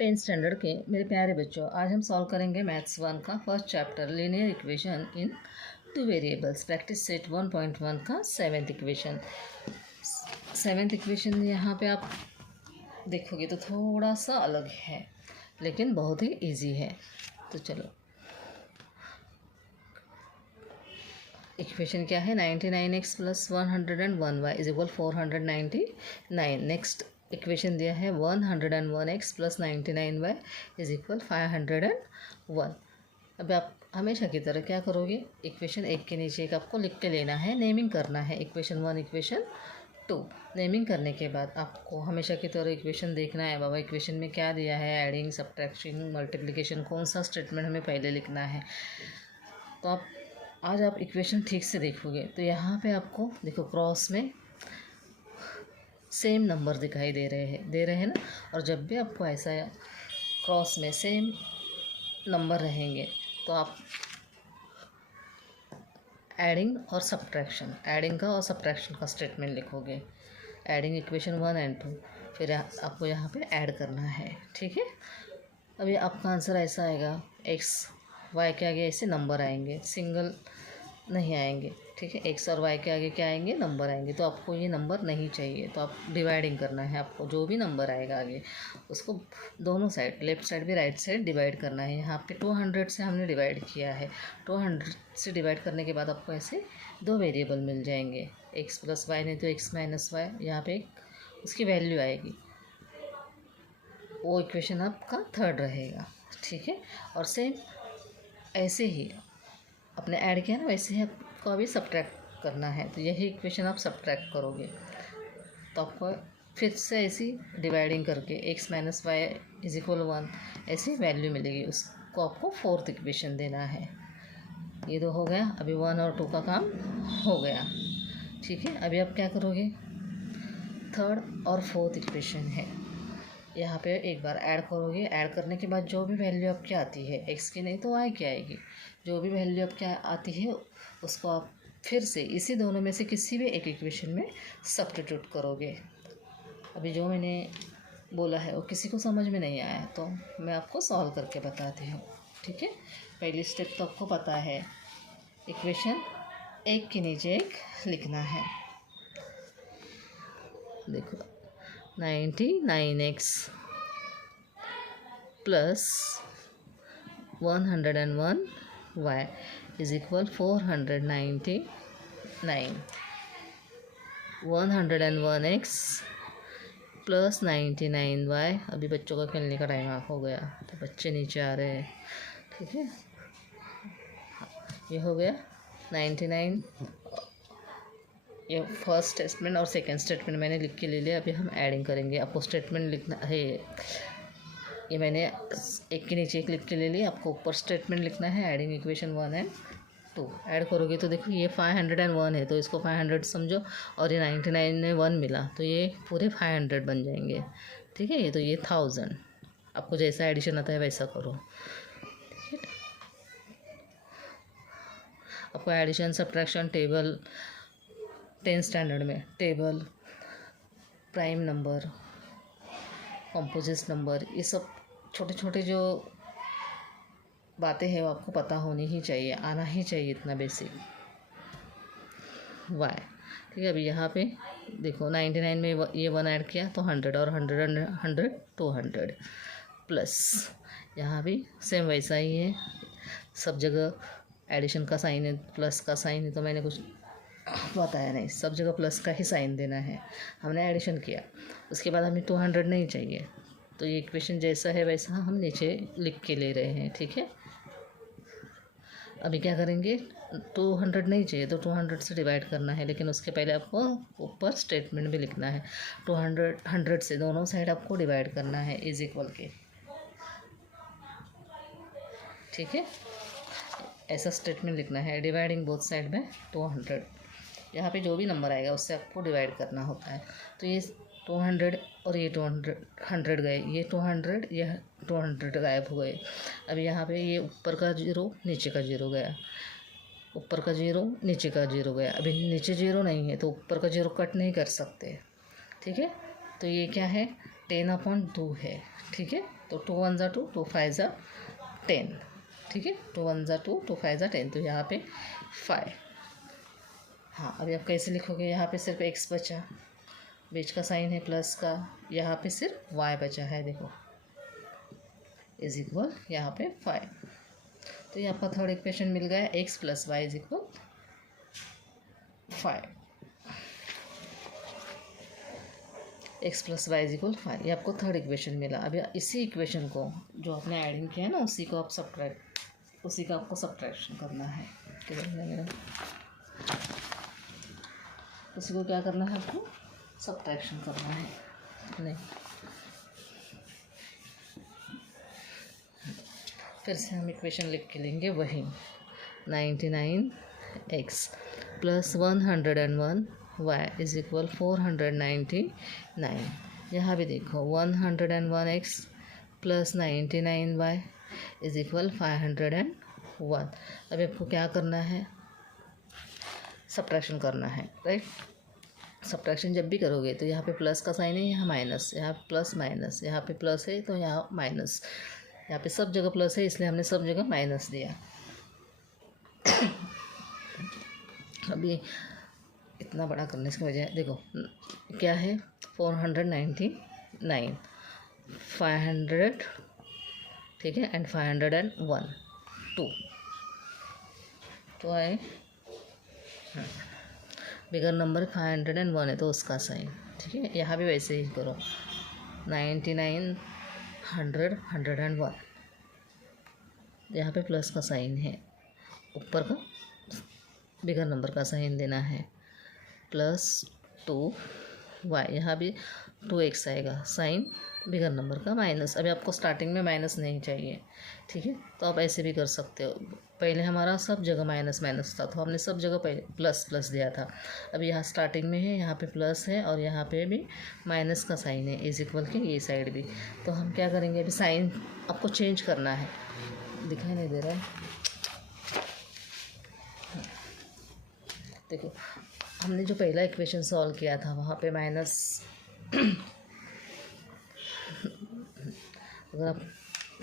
10th standard के मेरे प्यारे बच्चों, आज हम सॉल्व करेंगे मैथ्स 1 का first chapter linear equation in two variables practice set 1.1 का सेवेंथ इक्वेशन। सेवेंथ इक्वेशन यहाँ पे आप देखोगे तो थोड़ा सा अलग है, लेकिन बहुत ही इजी है। तो चलो, इक्वेशन क्या है? 99x plus 101y is equal 499। Next equation दिया है 101x plus 99y is equal 501। अब आप हमेशा की तरह क्या करोगे, इक्वेशन एक के नीचे एक आपको लिख के लेना है, नेमिंग करना है। इक्वेशन 1, इक्वेशन 2 नेमिंग करने के बाद आपको हमेशा की तरह इक्वेशन देखना है। बाबा इक्वेशन में क्या दिया है, एडिंग, सब्ट्रैक्शन, मल्टीप्लिकेशन, कौन सा स्टेटमेंट हमें पहले लिखना है। तो आप आज आप इक्वेशन ठीक से देखोगे तो यहाँ पे आपको देखो क्रॉस में सेम नंबर दिखाई दे रहे हैं ना। और जब भी आपको ऐसा क्रॉस में सेम नंबर रहेंगे तो आप एडिंग और सब्ट्रैक्शन, एडिंग का और सब्ट्रैक्शन का स्टेटमेंट लिखोगे। एडिंग इक्वेशन 1 एंड 2, फिर आपको यहाँ पे ऐड करना है। ठीक है, अभी आपका आंसर ऐसा आएगा, एक्स वाई के आगे ऐसे नंबर आएंगे, सिंगल नहीं आएंगे। ठीक है, एक्स और वाई के आगे क्या आएंगे, नंबर आएंगे। तो आपको ये नंबर नहीं चाहिए, तो आप डिवाइडिंग करना है। आपको जो भी नंबर आएगा आगे उसको दोनों साइड, लेफ्ट साइड भी राइट साइड डिवाइड करना है। यहाँ पे 200 से हमने डिवाइड किया है। 200 से डिवाइड करने के बाद आपको ऐसे दो वेरिएबल मिल जाएंगे, एक्स प्लस वाई नहीं तो एक्स माइनस वाई। यहाँ पे उसकी वैल्यू आएगी, वो इक्वेशन आपका थर्ड रहेगा। ठीक है, और सेम ऐसे ही अपने ऐड किया ना, वैसे ही आपको अभी सब्ट्रैक्ट करना है। तो यही इक्वेशन आप सब्ट्रैक्ट करोगे तो आपको फिर से ऐसी डिवाइडिंग करके x minus y is equal 1 ऐसी वैल्यू मिलेगी। उसको आपको फोर्थ इक्वेशन देना है। ये तो हो गया, अभी 1 और 2 का काम हो गया। ठीक है, अभी आप क्या करोगे, थर्ड और फोर्थ इक्वेशन है, यहाँ पे एक बार ऐड करोगे। ऐड करने के बाद जो भी वैल्यू आपकी आती है, एक्स की नहीं तो वाई की आएगी, जो भी वैल्यू आपकी आती है उसको आप फिर से इसी दोनों में से किसी भी एक इक्वेशन में सब्स्टिट्यूट करोगे। अभी जो मैंने बोला है वो किसी को समझ में नहीं आया तो मैं आपको सॉल्व करके बताती हूँ। ठीक है, पहली स्टेप तो आपको पता है, इक्वेशन एक के नीचे एक लिखना है। देखो 99x plus 101y is equal 499। 101x plus 99y। अभी बच्चों का खेलने का टाइम हो गया तो बच्चे नीचे आ रहे हैं। ठीक है, ये हो गया 99। ये फर्स्ट स्टेटमेंट और सेकंड स्टेटमेंट मैंने लिख के ले लिया। अभी हम ऐडिंग करेंगे। आपको स्टेटमेंट लिखना है, ये मैंने एक के नीचे एक लिख के ले लिया। आपको ऊपर स्टेटमेंट लिखना है, एडिंग इक्वेशन 1 एंड 2। ऐड करोगे तो देखो ये 501 है तो इसको 500 समझो, और ये 99 में 1 मिला तो ये पूरे 500 बन जाएंगे। ठीक है, ये तो ये 1000। आपको जैसा एडिशन आता है वैसा करो। ठीक है, आपको addition subtraction table 10th standard में table, prime number, composite number, ये सब छोटे छोटे जो बातें हैं वो आपको पता होनी ही चाहिए, आना ही चाहिए, इतना बेसिक वाई। ठीक है, अभी यहाँ पे देखो 99 में ये 1 ऐड किया तो 100, और 100 200 प्लस यहाँ भी सेम वैसा ही है। सब जगह एडिशन का साइन है, प्लस का साइन है, तो मैंने कुछ बताया नहीं, सब जगह प्लस का ही साइन देना है। हमने एडिशन किया, उसके बाद हमें 200 नहीं चाहिए, तो ये इक्वेशन जैसा है वैसा हम नीचे लिख के ले रहे हैं। ठीक है, अभी क्या करेंगे, 200 नहीं चाहिए तो 200 से डिवाइड करना है, लेकिन उसके पहले आपको ऊपर स्टेटमेंट भी लिखना है। 200 100 से दोनों साइड आपको डिवाइड करना है इज इक्वल के। ठीक है, ऐसा स्टेटमेंट लिखना है, डिवाइडिंग बोथ साइड में 200। यहाँ पे जो भी नंबर आएगा उससे आपको डिवाइड करना होता है। तो ये 200 और ये 200, 100 गए, ये 200, ये 200 गायब हो गए। अब यहाँ पे ये ऊपर का 0 नीचे का 0 गया, ऊपर का 0 नीचे का 0 गया। अभी नीचे 0 नहीं है तो ऊपर का 0 कट नहीं कर सकते। ठीक है, तो ये क्या है, 10/2 है, ठीक है। तो 2 1 ज़ा 2, 2 5 ज़ा 10, ठीक है। 2 1 ज़ा 2, 2 5 ज़ा 10, तो यहाँ पे 5। हाँ, अभी आप कैसे लिखोगे, यहाँ पे सिर्फ x बचा, बीच का साइन है प्लस का, यहाँ पे सिर्फ y बचा है, देखो इज इक्वल यहाँ पे 5। तो ये आपका थर्ड इक्वेशन मिल गया, x + y is equal 5। x + y is equal 5, ये आपको थर्ड इक्वेशन मिला। अभी इसी इक्वेशन को जो आपने एडिंग किया है ना, उसी को आप उसी का आपको सब्ट्रैक्शन करना है। उसी को क्या करना है, आपको सब्ट्रैक्शन करना है। नहीं, फिर से हम इक्वेशन लिख के लेंगे वही, 99x + 101 y इज इक्वल 499। यहाँ भी देखो 101x + 99y इज इक्वल 501। अभी आपको क्या करना है, सब्ट्रैक्शन करना है, राइट। सब्ट्रैक्शन जब भी करोगे तो यहाँ पे प्लस का साइन है, यहाँ माइनस, यहाँ प्लस माइनस, यहाँ पे प्लस है तो यहाँ माइनस, यहाँ पे सब जगह प्लस है इसलिए हमने सब जगह माइनस दिया। अभी इतना बड़ा करने की वजह देखो क्या है, 499, 500, ठीक है, एंड 501 2 तो आए बिगर नंबर 501 है तो उसका साइन, ठीक है। यहाँ भी वैसे ही करो, 99 100 101, यहाँ पे प्लस का साइन है, ऊपर का बिगर नंबर का साइन देना है, +2y, यहाँ भी 2x आएगा, साइन बिगर नंबर का माइनस। अभी आपको स्टार्टिंग में माइनस नहीं चाहिए, ठीक है, तो आप ऐसे भी कर सकते हो। पहले हमारा सब जगह माइनस माइनस था तो हमने सब जगह पहले प्लस प्लस दिया था। अभी यहाँ स्टार्टिंग में है, यहाँ पे प्लस है और यहाँ पे भी माइनस का साइन है, इज इक्वल के ये साइड भी। तो हम क्या करेंगे, अभी साइन आपको चेंज करना है, दिखाई नहीं दे रहा है, देखो हमने जो पहला इक्वेशन सॉल्व किया था वहाँ पे माइनस अगर आप,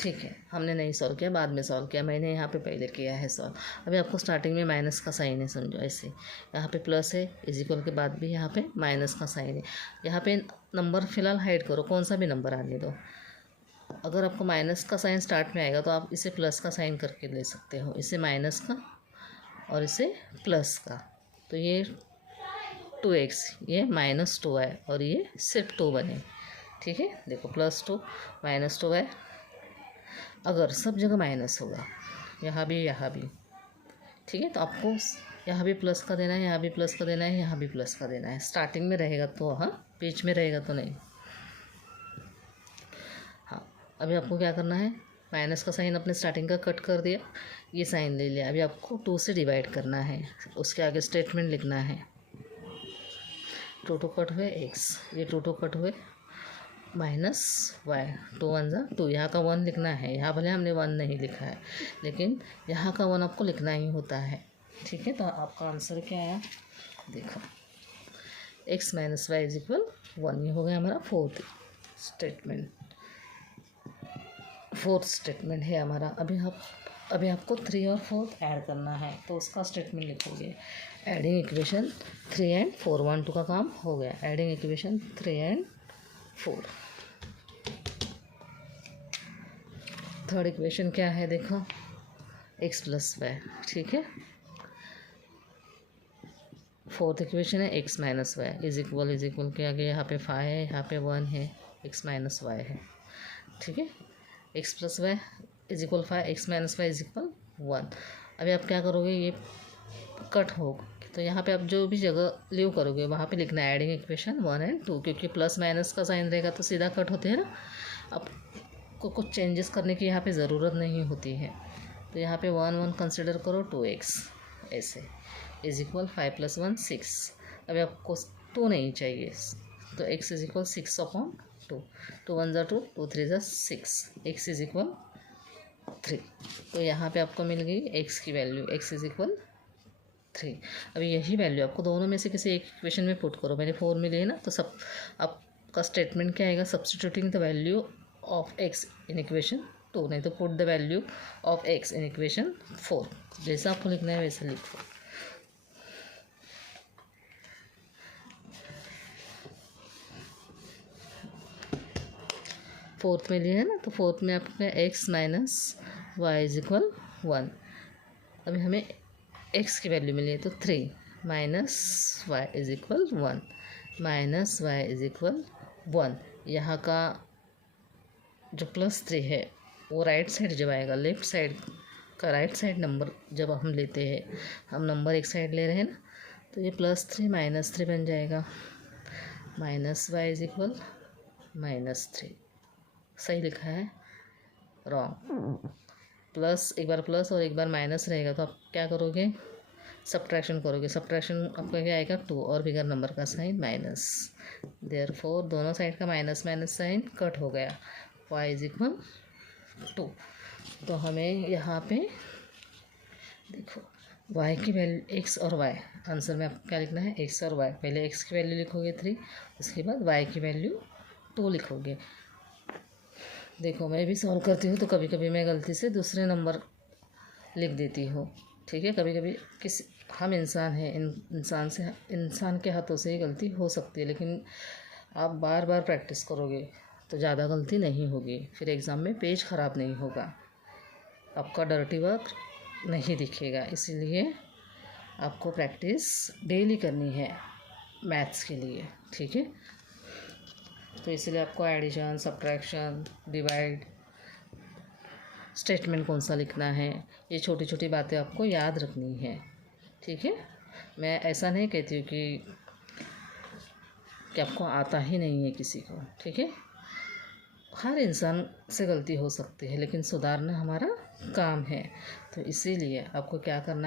ठीक है, हमने नहीं सॉल्व किया, बाद में सॉल्व किया, मैंने यहाँ पे पहले किया है सॉल्व। अभी आपको स्टार्टिंग में माइनस का साइन है, समझो ऐसे, यहाँ पे प्लस है, इज इक्वल के बाद भी यहाँ पे माइनस का साइन है। यहाँ पे नंबर फिलहाल हाइड करो, कौन सा भी नंबर आने दो। अगर आपको माइनस का साइन स्टार्ट में आएगा तो आप इसे प्लस का साइन करके ले सकते हो, इसे माइनस का और इसे प्लस का। तो ये 2x, ये -2 है और ये सिर्फ 2 बने, ठीक है। देखो +2 -2 है, अगर सब जगह माइनस होगा, यहाँ भी, ठीक है, तो आपको यहाँ भी प्लस का देना है, यहाँ भी प्लस का देना है, यहाँ भी प्लस का देना है। स्टार्टिंग में रहेगा तो हाँ, बीच में रहेगा तो नहीं। हाँ, अभी आपको क्या करना है, माइनस का साइन अपने स्टार्टिंग का कट कर दिया, ये साइन ले लिया। अभी आपको 2 से डिवाइड करना है, उसके आगे स्टेटमेंट लिखना है, 2 कट हुए x, ये 2 कट हुए -y, 2 1 ज़ा 2, यहाँ का 1 लिखना है। यहाँ भले हमने 1 नहीं लिखा है लेकिन यहाँ का 1 आपको लिखना ही होता है, ठीक है। तो आपका आंसर क्या आया, देखो x - y इज इक्वल 1, ये हो गया हमारा फोर्थ स्टेटमेंट है हमारा। अभी आपको 3 और 4 ऐड करना है तो उसका स्टेटमेंट लिखोगे, एडिंग इक्वेशन 3 एंड 4, 1 2 का काम हो गया, adding equation 3 and 4। Third equation क्या है, देखो x + y, ठीक है। फोर्थ इक्वेशन है x - y इज इक्वल के आगे यहाँ पे 5 है, यहाँ पे 1 है, x - y है, ठीक है। x + y is equal 5, x - y is equal 1। अभी आप क्या करोगे, ये कट होगा तो यहाँ पे आप जो भी जगह लीव करोगे वहाँ पे लिखना है एडिंग इक्वेशन 1 एंड 2, क्योंकि प्लस माइनस का साइन रहेगा तो सीधा कट होते हैं ना, आपको कुछ चेंजेस करने की यहाँ पे ज़रूरत नहीं होती है। तो यहाँ पे 1 1 कंसिडर करो, 2x ऐसे इज इक्वल 5 + 1 6। अभी आपको 2 नहीं चाहिए तो x इज इक्वल 6/2, 2 1 ज़ा 2, 2 3 ज़ा 6, x इज इक्वल 3। तो यहाँ पे आपको मिल गई x की वैल्यू, x इज इक्वल 3। अभी यही वैल्यू आपको दोनों में से किसी एक इक्वेशन में पुट करो, मैंने 4 मिली है ना, तो सब आप का स्टेटमेंट क्या आएगा, substituting the value of x in equation 2, नहीं तो put the value of x in equation 4। जैसा आपको लिखना है वैसे लिखो। फोर्थ में लिया है ना, तो फोर्थ में आपका x minus y is equal 1। अभी हमें x की वैल्यू मिली है तो 3 minus y is equal 1 minus y is equal 1। यहाँ का जो +3 है वो राइट साइड जब आएगा, लेफ्ट साइड का राइट साइड नंबर जब हम लेते हैं, हम नंबर एक साइड ले रहे हैं ना, तो ये +3 -3 बन जाएगा। Minus y is equal -3। सही लिखा है, रॉन्ग। प्लस, एक बार प्लस और एक बार माइनस रहेगा तो आप क्या करोगे, सब्ट्रैक्शन करोगे। सब्ट्रैक्शन आपका क्या आएगा, 2 और बिगर नंबर का साइन माइनस। देयरफॉर दोनों साइड का माइनस माइनस साइन कट हो गया। y is equal 2। तो हमें यहाँ पे देखो y की वैल्यू x और y, आंसर में आपको क्या लिखना है, x और y। पहले x की वैल्यू लिखोगे 3, उसके बाद y की वैल्यू 2 लिखोगे। देखो मैं भी सॉल्व करती हूँ तो कभी कभी मैं गलती से दूसरे नंबर लिख देती हूँ, ठीक है। कभी कभी हम इंसान हैं, इंसान के हाथों से ही गलती हो सकती है, लेकिन आप बार बार प्रैक्टिस करोगे तो ज़्यादा गलती नहीं होगी, फिर एग्ज़ाम में पेज ख़राब नहीं होगा, आपका डर्टी वर्क नहीं दिखेगा। इसीलिए आपको प्रैक्टिस डेली करनी है मैथ्स के लिए, ठीक है। तो इसलिए आपको एडिशन, सब्ट्रैक्शन, डिवाइड, स्टेटमेंट कौन सा लिखना है, ये छोटी छोटी बातें आपको याद रखनी है, ठीक है। मैं ऐसा नहीं कहती हूँ कि आपको आता ही नहीं है किसी को, ठीक है। हर इंसान से गलती हो सकती है, लेकिन सुधारना हमारा काम है। तो इसीलिए आपको क्या करना है,